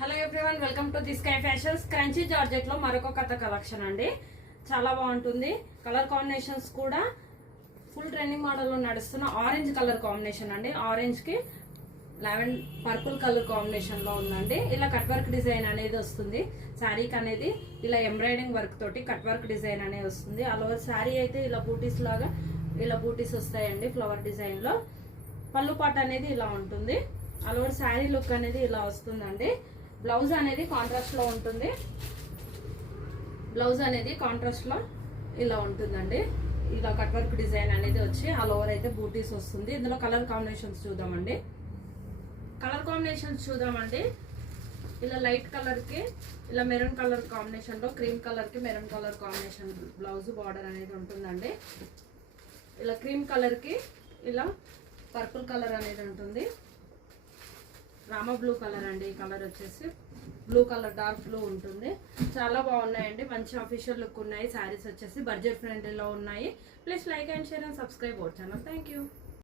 Hello everyone, welcome to the sky fashions. Crunchy georgette లో మరొక కొత్త కలెక్షన్ అండి. చాలా బాగుంటుంది. కలర్ కాంబినేషన్స్ కూడా ఫుల్ ట్రెండింగ్ మోడల్ లో నడుస్తున్న ఆరెంజ్ కలర్ కాంబినేషన్ అండి. ఆరెంజ్ కి పర్పుల్ కలర్ కాంబినేషన్ లో ఉందండి. ఇలా కట్ వర్క్ డిజైన్ అనేది వస్తుంది. శారీకి అనేది ఇలా ఎంబ్రాయిడింగ్ వర్క్ తోటి కట్ వర్క్ డిజైన్ అనేది వస్తుంది. అలా శారీ అయితే ఇలా బూటీస్ లాగా ఇలా బూటీస్ వస్తాయండి ఫ్లవర్ డిజైన్ లో. పళ్ళు పాట అనేది ఇలా ఉంటుంది. అలా శారీ లుక్ అనేది ఇలా వస్తుందండి. బ్లౌజ్ అనేది కాంట్రాస్ట్ లో ఉంటుంది. బ్లౌజ్ అనేది కాంట్రాస్ట్ లో ఇలా ఉంటుందండి. ఇలా కట్ వర్క్ డిజైన్ అనేది వచ్చి ఆల్ ఓవర్ అయితే బూటీస్ వస్తుంది. ఇందులో కలర్ కాంబినేషన్స్ చూద్దామండి. ఇలా లైట్ కలర్ కి ఇలా మెరూన్ కలర్ కాంబినేషన్ లో, క్రీమ్ కలర్ కి maroon colour combination blouse border అనేది ఉంటుందండి. ఇలా క్రీమ్ కలర్ కి ఇలా పర్పుల్ కలర్ అనేది ఉంటుంది. రామా బ్లూ కలర్ అండి. ఈ కలర్ వచ్చేసి బ్లూ కలర్, డార్క్ బ్లూ ఉంటుంది. చాలా బాగున్నాయండి. మంచి అఫీషియల్ లుక్ ఉన్నాయి. శారీస్ వచ్చేసి బడ్జెట్ ఫ్రెండ్లీలో ఉన్నాయి. Please like and share and subscribe our channel. Thank you.